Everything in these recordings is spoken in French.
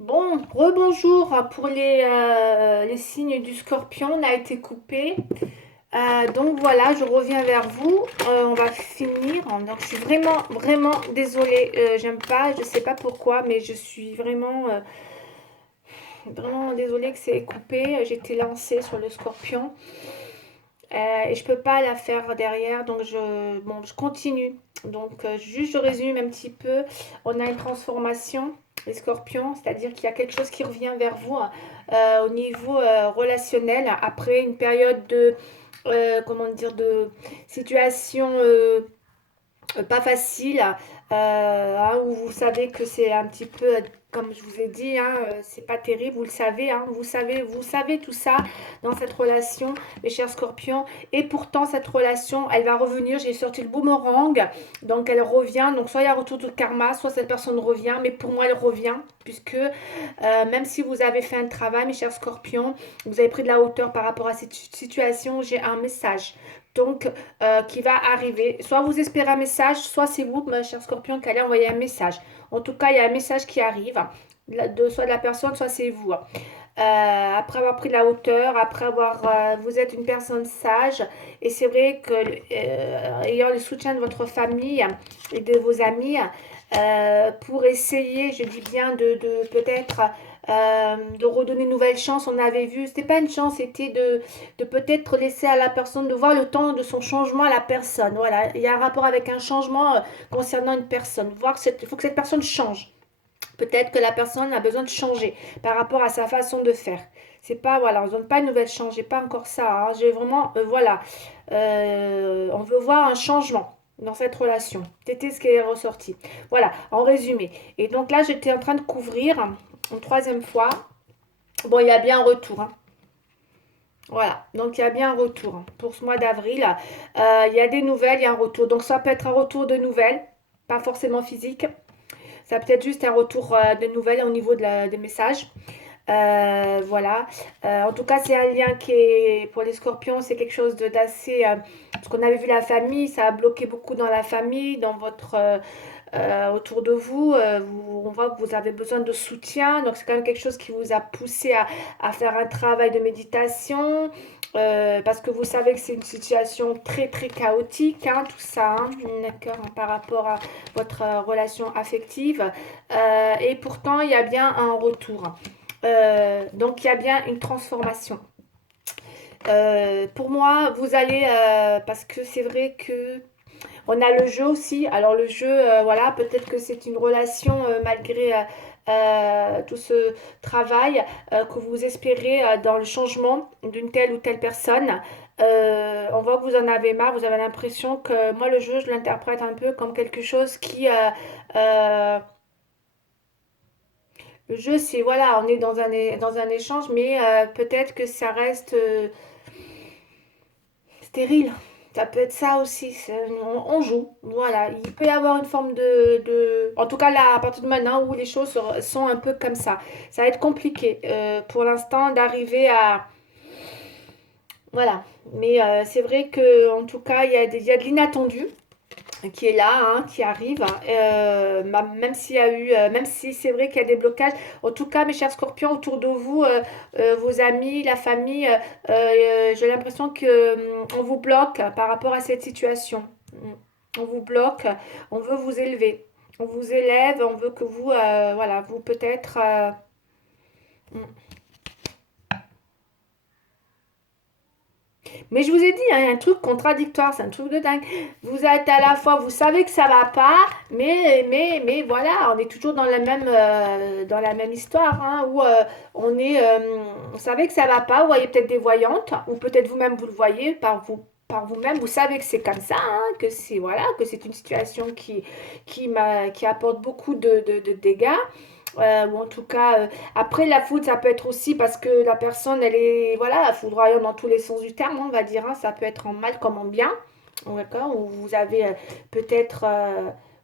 Bon, rebonjour pour les signes du scorpion, on a été coupé. Donc voilà, je reviens vers vous. On va finir. Donc je suis vraiment, vraiment désolée. J'aime pas, je sais pas pourquoi, mais je suis vraiment, vraiment désolée que c'est coupé. J'étais lancée sur le scorpion et je peux pas la faire derrière. Donc bon, je continue. Donc juste je résume un petit peu. On a une transformation. Les scorpions, c'est-à-dire qu'il y a quelque chose qui revient vers vous au niveau relationnel après une période de, comment dire, de situation pas facile, hein, où vous savez que c'est un petit peu, comme je vous ai dit, hein, c'est pas terrible, vous le savez, hein, vous savez tout ça dans cette relation, mes chers scorpions, et pourtant cette relation, elle va revenir, j'ai sorti le boomerang, donc elle revient, donc soit il y a un retour de karma, soit cette personne revient, mais pour moi elle revient, puisque même si vous avez fait un travail, mes chers scorpions, vous avez pris de la hauteur par rapport à cette situation, j'ai un message. Donc, qui va arriver. Soit vous espérez un message, soit c'est vous, ma chère Scorpion, qui allez envoyer un message. En tout cas, il y a un message qui arrive, soit de la personne, soit c'est vous. Après avoir pris de la hauteur, après avoir, vous êtes une personne sage, et c'est vrai que ayant le soutien de votre famille et de vos amis, pour essayer, je dis bien, de peut-être de redonner une nouvelle chance. On avait vu, c'était pas une chance, c'était de peut-être laisser à la personne, de voir le temps de son changement à la personne. Voilà, il y a un rapport avec un changement concernant une personne. Voir que il faut que cette personne change. Peut-être que la personne a besoin de changer par rapport à sa façon de faire. C'est pas, voilà, on ne donne pas une nouvelle chance, j'ai pas encore ça. Hein. J'ai vraiment, voilà, on veut voir un changement dans cette relation. C'était ce qui est ressorti. Voilà, en résumé. Et donc là, j'étais en train de couvrir une troisième fois. Bon, il y a bien un retour. Hein. Voilà, donc il y a bien un retour hein, pour ce mois d'avril. Il y a des nouvelles, il y a un retour. Donc ça peut être un retour de nouvelles, pas forcément physique. Ça peut être juste un retour de nouvelles au niveau des messages. Voilà. En tout cas, c'est un lien qui est, pour les scorpions, c'est quelque chose d'assez... parce qu'on avait vu la famille, ça a bloqué beaucoup dans la famille, dans votre... autour de vous, on voit que vous avez besoin de soutien, donc c'est quand même quelque chose qui vous a poussé à faire un travail de méditation, parce que vous savez que c'est une situation très très chaotique, hein, tout ça, hein, d'accord, hein, par rapport à votre relation affective, et pourtant il y a bien un retour. Donc il y a bien une transformation. Pour moi, vous allez, parce que c'est vrai que on a le jeu aussi. Alors le jeu, voilà, peut-être que c'est une relation malgré tout ce travail que vous espérez dans le changement d'une telle ou telle personne. On voit que vous en avez marre, vous avez l'impression que moi le jeu, je l'interprète un peu comme quelque chose qui... euh, le jeu, c'est voilà, on est dans un échange, mais peut-être que ça reste stérile. Ça peut être ça aussi. On joue. Voilà. Il peut y avoir une forme En tout cas, là, à partir de maintenant où les choses sont un peu comme ça. Ça va être compliqué pour l'instant d'arriver à... Voilà. Mais c'est vrai que en tout cas, il y a de l'inattendu qui est là, hein, qui arrive, hein. Même s'il y a eu, même si c'est vrai qu'il y a des blocages. En tout cas, mes chers scorpions, autour de vous, vos amis, la famille, j'ai l'impression que on vous bloque par rapport à cette situation. On vous bloque, on veut vous élever. On vous élève, on veut que vous, voilà, vous peut-être... Mais je vous ai dit, hein, il y a un truc contradictoire, c'est un truc de dingue. Vous êtes à la fois, vous savez que ça va pas, mais voilà, on est toujours dans la même histoire, hein, où on est, vous savez que ça va pas, vous voyez peut-être des voyantes, ou peut-être vous-même vous le voyez par vous-même, vous savez que c'est comme ça, hein, que c'est voilà, que c'est une situation qui apporte beaucoup de dégâts. Ou en tout cas, après la foudre, ça peut être aussi parce que la personne, elle est, voilà, foudroyante dans tous les sens du terme, on va dire, hein. Ça peut être en mal comme en bien, d'accord? Ou vous avez peut-être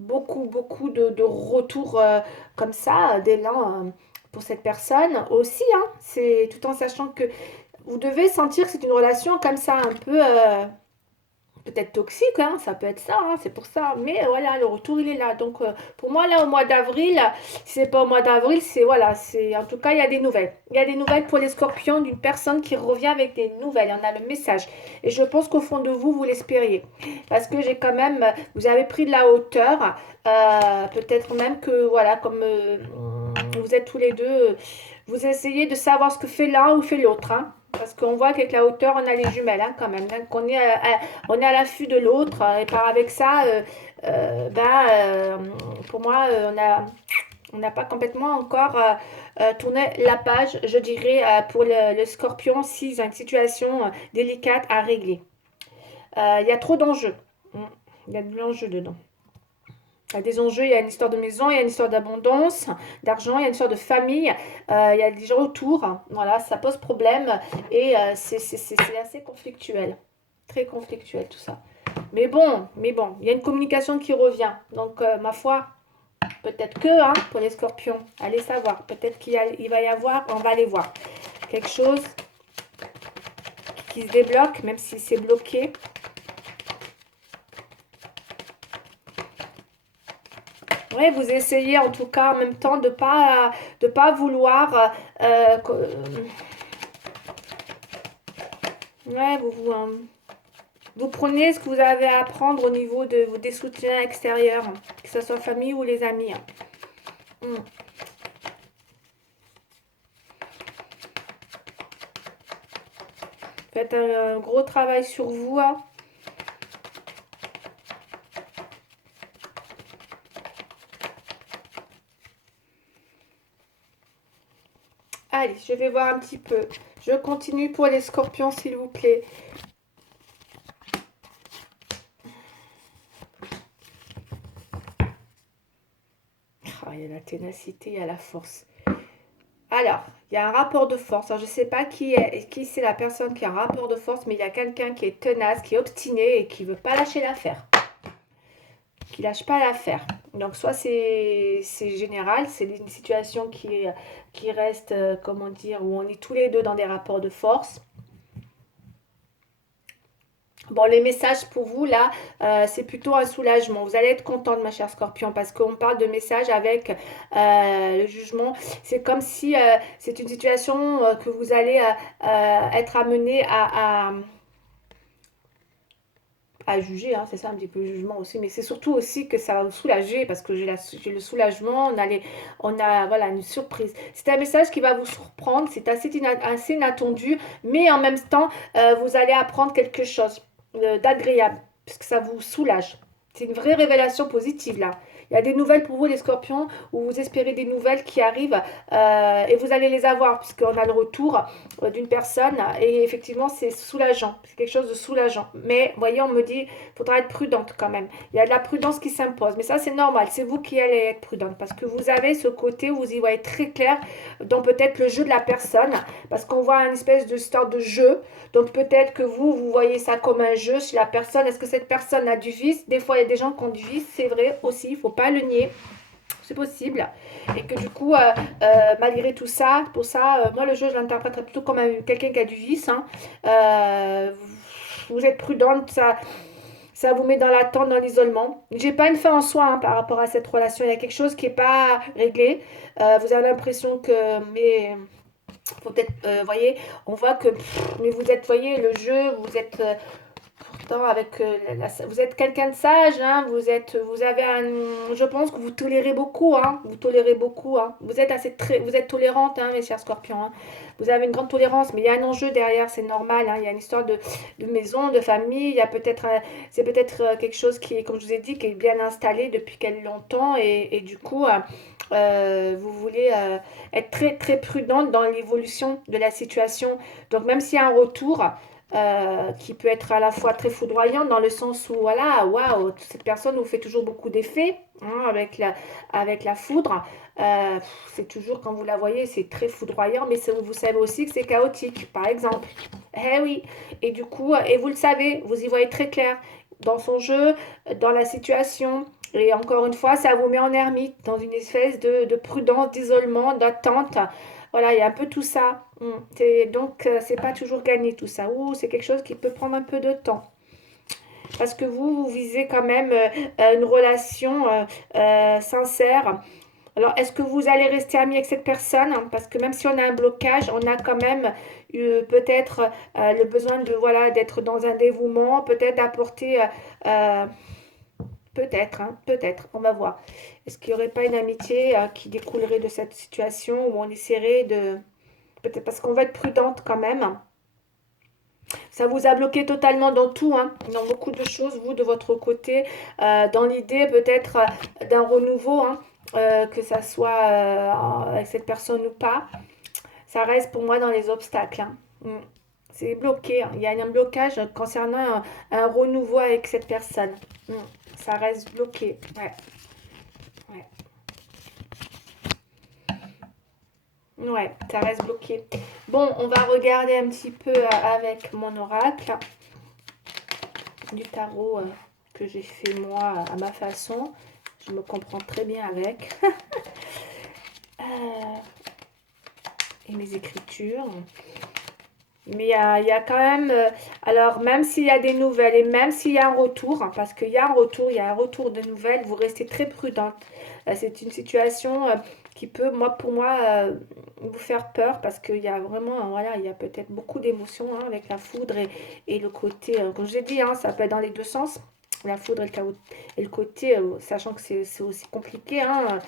beaucoup de retours comme ça, d'élan pour cette personne aussi, hein. C'est tout en sachant que vous devez sentir que c'est une relation comme ça, un peu peut-être toxique, hein, ça peut être ça, hein, c'est pour ça. Mais voilà, le retour, il est là. Donc, pour moi, là, au mois d'avril, si c'est pas au mois d'avril, c'est voilà, c'est en tout cas, il y a des nouvelles. Il y a des nouvelles pour les scorpions d'une personne qui revient avec des nouvelles. On a le message. Et je pense qu'au fond de vous, vous l'espériez. Parce que j'ai quand même, vous avez pris de la hauteur. Peut-être même que, voilà, comme vous êtes tous les deux, vous essayez de savoir ce que fait l'un ou fait l'autre, hein. Parce qu'on voit qu'avec la hauteur, on a les jumelles, hein, quand même. Donc, on est à l'affût de l'autre. Et par avec ça, pour moi, on n'a pas complètement encore tourné la page, je dirais, pour le scorpion, s'ils ont une situation délicate à régler. Il y a trop d'enjeux. Il y a de l'enjeu dedans. Il y a des enjeux, il y a une histoire de maison, il y a une histoire d'abondance, d'argent, il y a une histoire de famille, il y a des gens autour. Voilà, ça pose problème et c'est assez conflictuel. Très conflictuel tout ça. Mais bon, il y a une communication qui revient. Donc, ma foi, peut-être que, hein, pour les scorpions, allez savoir. Peut-être qu'il va y avoir, on va aller voir. Quelque chose qui se débloque, même si c'est bloqué. Ouais, vous essayez en tout cas en même temps de pas vouloir ouais, vous prenez ce que vous avez à apprendre au niveau des soutiens extérieurs, que ce soit famille ou les amis. Mm. Faites un gros travail sur vous, hein. Allez, je vais voir un petit peu. Je continue pour les scorpions, s'il vous plaît. Oh, il y a la ténacité, il y a la force. Alors, il y a un rapport de force. Alors, je ne sais pas qui c'est la personne qui a un rapport de force, mais il y a quelqu'un qui est tenace, qui est obstiné et qui ne veut pas lâcher l'affaire. Qui lâche pas l'affaire. Donc, soit c'est général, c'est une situation qui reste, comment dire, où on est tous les deux dans des rapports de force. Bon, les messages pour vous, là, c'est plutôt un soulagement. Vous allez être contente, ma chère Scorpion, parce qu'on parle de messages avec le jugement. C'est comme si c'est une situation que vous allez être amené à juger, hein, c'est ça un petit peu le jugement aussi, mais c'est surtout aussi que ça va vous soulager parce que j'ai le soulagement, on a voilà, une surprise. C'est un message qui va vous surprendre, c'est assez inattendu, mais en même temps, vous allez apprendre quelque chose d'agréable parce que ça vous soulage. C'est une vraie révélation positive là. Il y a des nouvelles pour vous les scorpions ou vous espérez des nouvelles qui arrivent et vous allez les avoir puisqu'on a le retour d'une personne et effectivement c'est soulageant, c'est quelque chose de soulageant. Mais voyez, on me dit, il faudra être prudente quand même. Il y a de la prudence qui s'impose, mais ça c'est normal, c'est vous qui allez être prudente parce que vous avez ce côté où vous y voyez très clair dans peut-être le jeu de la personne parce qu'on voit une espèce de sorte de jeu. Donc peut-être que vous voyez ça comme un jeu chez la personne. Est-ce que cette personne a du vice? Des fois il y a des gens qui ont du vice, c'est vrai aussi, il ne faut pas le nier. C'est possible. Et que du coup, malgré tout ça, pour ça, moi le jeu, je l'interpréterais plutôt comme quelqu'un qui a du vice, hein. Euh, vous êtes prudente, ça vous met dans l'attente, dans l'isolement. J'ai pas une fin en soi hein, par rapport à cette relation. Il y a quelque chose qui n'est pas réglé. Vous avez l'impression que, mais faut peut-être, voyez, on voit que, mais vous êtes, voyez, le jeu, vous êtes pourtant avec, vous êtes quelqu'un de sage, hein, vous avez un, je pense que vous tolérez beaucoup, hein, vous tolérez beaucoup, hein, vous êtes vous êtes tolérante, hein, mes chers scorpions, hein, vous avez une grande tolérance, mais il y a un enjeu derrière, c'est normal, hein, il y a une histoire de maison, de famille, il y a peut-être, c'est peut-être quelque chose qui est, comme je vous ai dit, qui est bien installé depuis quel longtemps, et du coup, vous voulez être très très prudente dans l'évolution de la situation. Donc même s'il y a un retour qui peut être à la fois très foudroyant dans le sens où voilà, waouh, cette personne vous fait toujours beaucoup d'effets hein, avec la foudre. C'est toujours quand vous la voyez, c'est très foudroyant, mais vous savez aussi que c'est chaotique, par exemple. Eh oui, et du coup, et vous le savez, vous y voyez très clair dans son jeu, dans la situation. Et encore une fois, ça vous met en ermite, dans une espèce de prudence, d'isolement, d'attente. Voilà, il y a un peu tout ça. Donc, c'est pas toujours gagné tout ça. Ouh, c'est quelque chose qui peut prendre un peu de temps. parce que vous visez quand même une relation sincère. Alors, est-ce que vous allez rester ami avec cette personne? Parce que même si on a un blocage, on a quand même peut-être le besoin de, voilà, d'être dans un dévouement, peut-être d'apporter, euh, peut-être, hein, peut-être, on va voir. Est-ce qu'il n'y aurait pas une amitié qui découlerait de cette situation où on essaierait de, peut-être parce qu'on va être prudente quand même. Ça vous a bloqué totalement dans tout, hein, dans beaucoup de choses, vous, de votre côté, dans l'idée peut-être d'un renouveau, hein, que ça soit avec cette personne ou pas. Ça reste pour moi dans les obstacles, hein. Mm. C'est bloqué, hein. Il y a un blocage concernant un renouveau avec cette personne. Mm. Ça reste bloqué, ouais, ouais. Ouais, ça reste bloqué. Bon, on va regarder un petit peu avec mon oracle du tarot que j'ai fait moi à ma façon. Je me comprends très bien avec. Et mes écritures. Mais il y a quand même, alors même s'il y a des nouvelles et même s'il y a un retour, hein, parce qu'il y a un retour, il y a un retour de nouvelles, vous restez très prudente. C'est une situation qui peut, moi, pour moi, vous faire peur parce qu'il y a vraiment, voilà, il y a peut-être beaucoup d'émotions hein, avec la foudre et le côté, comme je l'ai dit, hein, ça peut être dans les deux sens. La foudre et et le côté, sachant que c'est aussi compliqué, hein,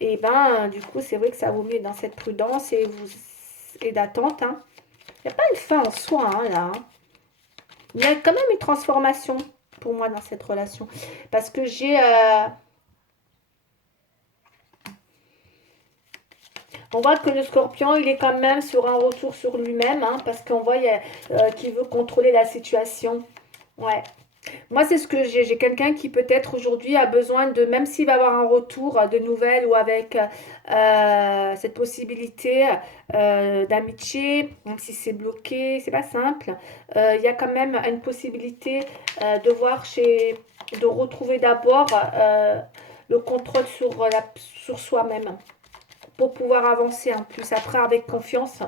et ben, du coup, c'est vrai que ça vaut mieux être dans cette prudence et d'attente, hein. Il n'y a pas une fin en soi, hein, là, hein. Il y a quand même une transformation pour moi dans cette relation. Parce que j'ai... on voit que le scorpion, il est quand même sur un retour sur lui-même, hein, parce qu'on voit qu'il veut contrôler la situation. Ouais. Moi, c'est ce que j'ai. J'ai quelqu'un qui peut-être aujourd'hui a besoin de, même s'il va avoir un retour de nouvelles ou avec cette possibilité d'amitié, même si c'est bloqué, c'est pas simple, il y a quand même une possibilité de voir de retrouver d'abord le contrôle sur soi-même pour pouvoir avancer en plus après avec confiance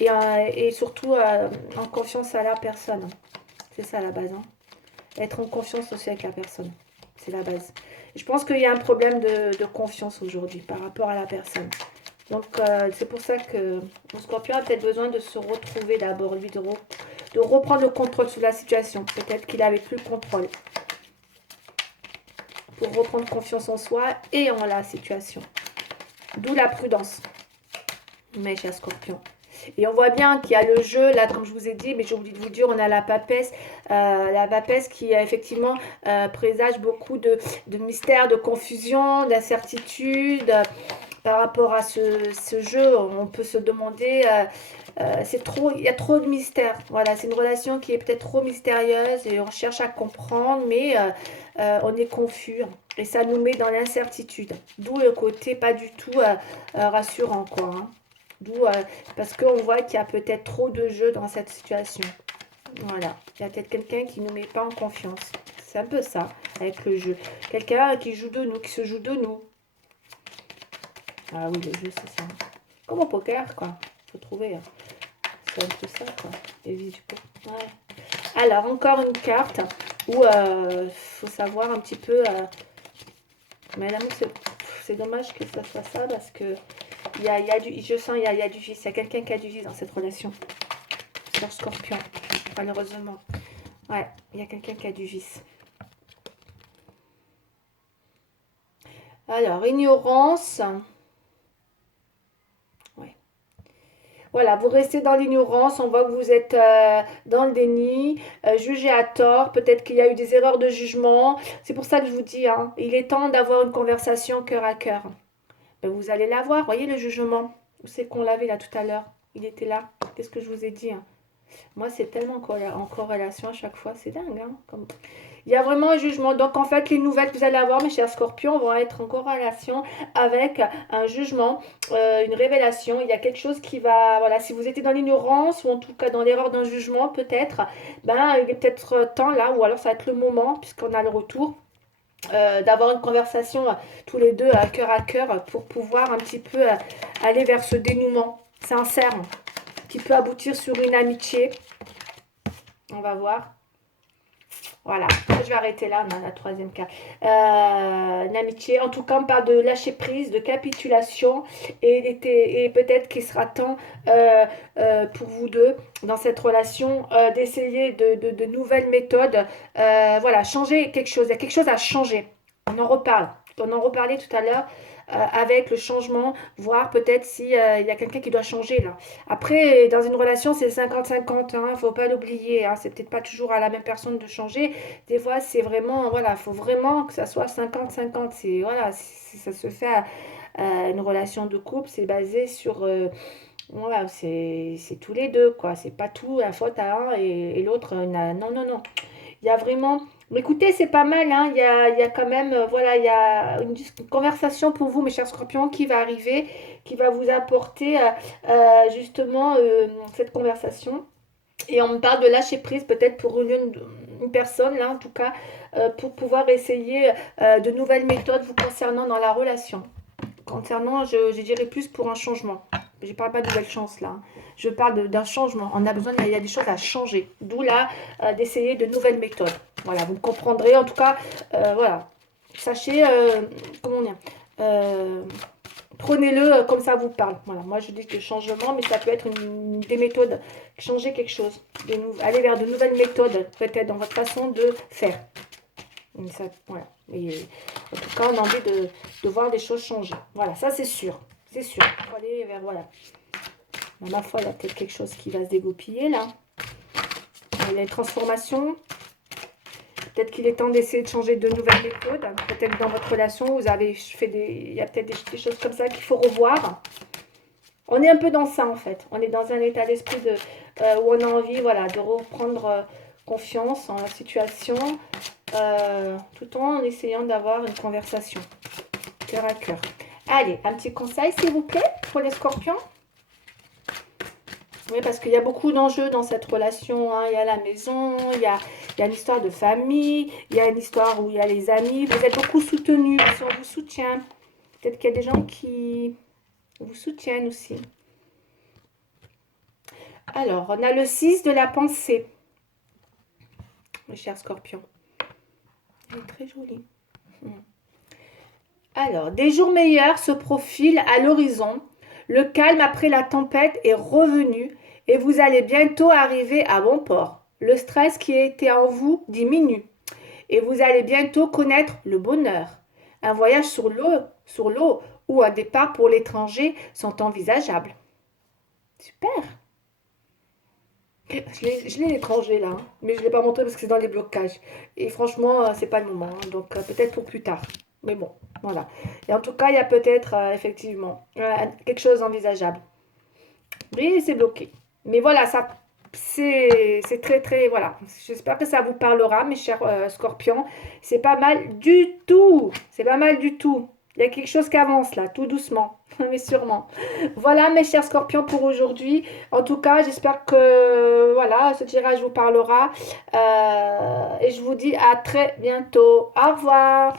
et surtout en confiance à la personne. C'est ça la base, hein. Être en confiance aussi avec la personne. C'est la base. Je pense qu'il y a un problème de confiance aujourd'hui par rapport à la personne. Donc, c'est pour ça que le scorpion a peut-être besoin de se retrouver d'abord, lui, de reprendre le contrôle sur la situation. Peut-être qu'il n'avait plus le contrôle. Pour reprendre confiance en soi et en la situation. D'où la prudence. Mais chez scorpion. Et on voit bien qu'il y a le jeu, là, comme je vous ai dit, mais j'ai oublié de vous dire, on a la papesse qui effectivement présage beaucoup de mystères, de confusion, d'incertitude. Par rapport à ce jeu, on peut se demander, c'est trop, il y a trop de mystères. Voilà, c'est une relation qui est peut-être trop mystérieuse et on cherche à comprendre, mais on est confus et ça nous met dans l'incertitude. D'où le côté pas du tout rassurant, quoi, hein. D'où, parce qu'on voit qu'il y a peut-être trop de jeux dans cette situation. Voilà, il y a peut-être quelqu'un qui ne nous met pas en confiance. C'est un peu ça, avec le jeu. Quelqu'un qui joue de nous, qui se joue de nous. Ah oui, le jeu, c'est ça. Comme au poker, quoi. Faut trouver, hein. C'est un peu ça, quoi. Les vies du poker. Ouais. Alors, encore une carte où il faut savoir un petit peu... mais l'amour, c'est dommage que ça soit ça, parce que je sens il y a du vice. Il y a quelqu'un qui a du vice dans cette relation. Sur Scorpion, malheureusement. Ouais, il y a quelqu'un qui a du vice. Alors, ignorance. Ouais. Voilà, vous restez dans l'ignorance. On voit que vous êtes dans le déni, jugé à tort. Peut-être qu'il y a eu des erreurs de jugement. C'est pour ça que je vous dis, hein, il est temps d'avoir une conversation cœur à cœur. Ben, vous allez l'avoir. Voyez le jugement. Où c'est qu'on l'avait là tout à l'heure? Il était là. Qu'est-ce que je vous ai dit, hein? Moi, c'est tellement en corrélation à chaque fois. C'est dingue, hein, il y a vraiment un jugement. Donc, en fait, les nouvelles que vous allez avoir, mes chers scorpions, vont être en corrélation avec un jugement, une révélation. Il y a quelque chose qui va... Voilà, si vous étiez dans l'ignorance ou en tout cas dans l'erreur d'un jugement, peut-être, ben, il est peut-être temps là, ou alors ça va être le moment, puisqu'on a le retour, d'avoir une conversation tous les deux à cœur pour pouvoir un petit peu aller vers ce dénouement sincère qui peut aboutir sur une amitié. On va voir. Voilà, je vais arrêter là, on a la troisième carte. L'amitié, en tout cas, on parle de lâcher prise, de capitulation, et peut-être qu'il sera temps pour vous deux, dans cette relation, d'essayer de nouvelles méthodes. Voilà, changer quelque chose, il y a quelque chose à changer. On en reparle. On en reparlait tout à l'heure avec le changement, voir peut-être si il y a quelqu'un qui doit changer là. Après, dans une relation, c'est 50-50, hein, faut pas l'oublier, hein, c'est peut-être pas toujours à la même personne de changer. Des fois, c'est vraiment, voilà, faut vraiment que ça soit 50-50. C'est, voilà, ça se fait à une relation de couple, c'est basé sur, voilà, c'est tous les deux, quoi. C'est pas tout la faute à un et l'autre, non, non, non. Il y a vraiment. Mais écoutez, c'est pas mal, hein. Il y a quand même, voilà, il y a une conversation pour vous, mes chers scorpions, qui va arriver, qui va vous apporter justement cette conversation. Et on me parle de lâcher prise, peut-être pour une personne, là en tout cas, pour pouvoir essayer de nouvelles méthodes vous concernant dans la relation. Concernant, je dirais plus pour un changement. Je ne parle pas de nouvelle chance là, hein. Je parle d'un changement. On a besoin, il y a des choses à changer. D'où là, d'essayer de nouvelles méthodes. Voilà, vous me comprendrez. En tout cas, voilà. Sachez, comment dire, euh, prenez-le comme ça vous parle. Voilà, moi je dis de changement, mais ça peut être des méthodes. Changer quelque chose. Aller vers de nouvelles méthodes, peut-être dans votre façon de faire. Ça, voilà. Et, en tout cas, on a envie de voir les choses changer. Voilà, ça c'est sûr. C'est sûr. Il faut aller vers, voilà. Ma foi, il y a peut-être quelque chose qui va se dégoupiller là. Il y a une transformation. Peut-être qu'il est temps d'essayer de changer de nouvelles méthodes. Peut-être dans votre relation, vous avez fait il y a peut-être des choses comme ça qu'il faut revoir. On est un peu dans ça en fait. On est dans un état d'esprit où on a envie, voilà, de reprendre confiance en la situation, tout en essayant d'avoir une conversation cœur à cœur. Allez, un petit conseil s'il vous plaît pour les scorpions. Oui, parce qu'il y a beaucoup d'enjeux dans cette relation, hein. Il y a la maison, il y a l'histoire de famille, il y a une histoire où il y a les amis. Vous êtes beaucoup soutenus, on vous soutient. Peut-être qu'il y a des gens qui vous soutiennent aussi. Alors, on a le 6 de la pensée, mes chers scorpions. Elle est très jolie. Alors, des jours meilleurs se profilent à l'horizon. Le calme après la tempête est revenu et vous allez bientôt arriver à bon port. Le stress qui était en vous diminue et vous allez bientôt connaître le bonheur. Un voyage sur l'eau ou un départ pour l'étranger sont envisageables. Super. Je l'ai l'étranger là, hein, mais je ne l'ai pas montré parce que c'est dans les blocages. Et franchement, c'est pas le moment, hein, donc peut-être pour plus tard. Mais bon, voilà. Et en tout cas, il y a peut-être effectivement quelque chose d'envisageable. Mais c'est bloqué. Mais voilà, ça, c'est très très, voilà. J'espère que ça vous parlera, mes chers scorpions. C'est pas mal du tout. C'est pas mal du tout. Il y a quelque chose qui avance là, tout doucement, mais sûrement. Voilà, mes chers scorpions, pour aujourd'hui. En tout cas, j'espère que voilà, ce tirage vous parlera. Et je vous dis à très bientôt. Au revoir.